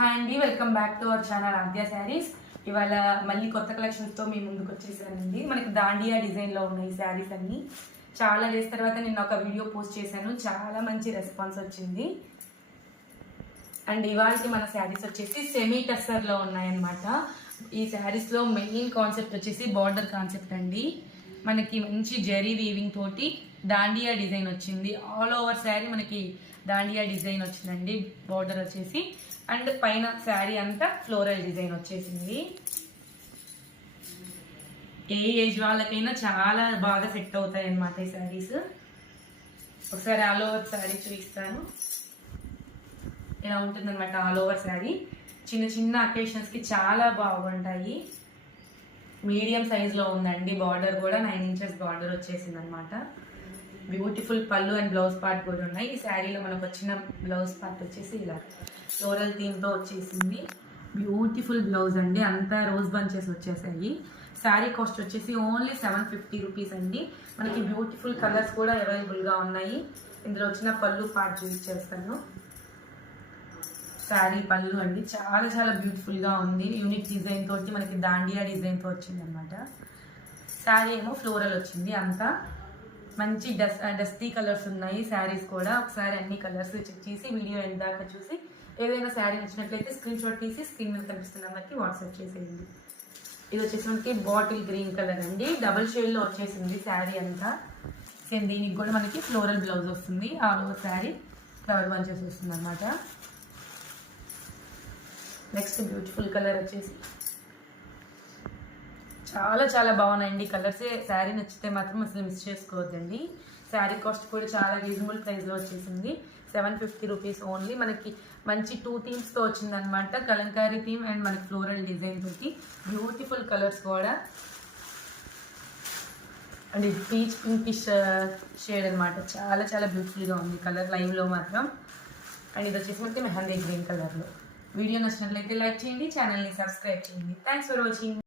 Hi అండి, welcome back to our channel Aadya Sarees. ఇవాళ మళ్ళీ కొత్త కలెక్షన్స్తో మీ ముందుకు వచ్చేసానండి. మనకి దాండియా డిజైన్లో ఉన్నాయి శారీస్ అన్ని. చాలా డేస్ తర్వాత నేను ఒక వీడియో పోస్ట్ చేశాను, చాలా మంచి రెస్పాన్స్ వచ్చింది. అండ్ ఇవాళ మన శారీస్ వచ్చేసి సెమీ టస్సర్లో ఉన్నాయన్నమాట. ఈ శారీస్లో మెయిన్ కాన్సెప్ట్ వచ్చేసి బార్డర్ కాన్సెప్ట్ అండి. మనకి మంచి జరీ వీవింగ్ తోటి దాండియా డిజైన్ వచ్చింది. ఆల్ ఓవర్ శారీ మనకి దాండియా డిజైన్ వచ్చిందండి. బార్డర్ వచ్చేసి అండ్ పైన శారీ అంతా ఫ్లోరల్ డిజైన్ వచ్చేసింది. ఏ ఏజ్ వాళ్ళకైనా చాలా బాగా సెట్ అవుతాయి అన్నమాట ఈ శారీస్. ఒకసారి ఆల్ ఓవర్ శారీ చూపిస్తాను. ఇలా ఉంటుందన్నమాట ఆల్ ఓవర్ శారీ. చిన్న చిన్న అకేషన్స్కి చాలా బాగుంటాయి. మీడియం సైజులో ఉందండి. బార్డర్ కూడా 9 inches బార్డర్ వచ్చేసింది అనమాట. బ్యూటిఫుల్ పళ్ళు అండ్ బ్లౌజ్ పార్ట్ కూడా ఉన్నాయి. ఈ శారీలో మనకు వచ్చిన బ్లౌజ్ పార్ట్ వచ్చేసి ఇలా ఫ్లోరల్ థీమ్తో వచ్చేసింది. బ్యూటిఫుల్ బ్లౌజ్ అండి. అంతా రోజ్ బంచెస్ వచ్చేసాయి. శారీ కాస్ట్ వచ్చేసి ఓన్లీ 750 రూపీస్ అండి. మనకి బ్యూటిఫుల్ కలర్స్ కూడా అవైలబుల్గా ఉన్నాయి. ఇందులో వచ్చిన పళ్ళు పార్ట్ చూపించేస్తాను. శారీ పళ్ళు అండి, చాలా చాలా బ్యూటిఫుల్గా ఉంది. యూనిక్ డిజైన్ తోటి మనకి దాండియా డిజైన్తో వచ్చింది అనమాట. శారీ ఏమో ఫ్లోరల్ వచ్చింది. అంతా మంచి డస్టీ కలర్స్ ఉన్నాయి శారీస్ కూడా. ఒకసారి అన్ని కలర్స్ చెక్ చేసి వీడియో ఎందాక చూసి ఏదైనా శారీ నచ్చినట్లయితే స్క్రీన్ షాట్ తీసి స్క్రీన్ మీద కనిపిస్తున్న నెంబర్కి వాట్సాప్ చేసేయండి. ఇది వచ్చేసి మనకి బాటిల్ గ్రీన్ కలర్ అండి. డబుల్ షేడ్లో వచ్చేసింది శారీ అంతా. సేమ్ దీనికి కూడా మనకి ఫ్లోరల్ బ్లౌజ్ వస్తుంది. All over sari flower bunches వస్తుంది అనమాట. నెక్స్ట్ బ్యూటిఫుల్ కలర్ వచ్చేసి చాలా చాలా బాగున్నాయండి కలర్సే. శారీ నచ్చితే మాత్రం అసలు మిస్ చేసుకోవద్దండి. శారీ కాస్ట్ కూడా చాలా రీజనబుల్ ప్రైస్లో వచ్చేసింది. 750 రూపీస్ ఓన్లీ. మనకి మంచి 2 థీమ్స్తో వచ్చిందనమాట. కలంకారీ థీమ్ అండ్ మనకి ఫ్లోరల్ డిజైన్ తోటి బ్యూటిఫుల్ కలర్స్ కూడా. అండ్ ఇది పీచ్ పింకిష్ షేడ్ అనమాట. చాలా చాలా బ్యూటిఫుల్గా ఉంది కలర్ లైవ్లో మాత్రం. అండ్ ఇది వచ్చేసి మనకి మెహందీ గ్రీన్ కలర్లో. వీడియో నచ్చినట్లయితే లైక్ చేయండి, ఛానల్ని సబ్స్క్రైబ్ చేయండి. Thanks for watching.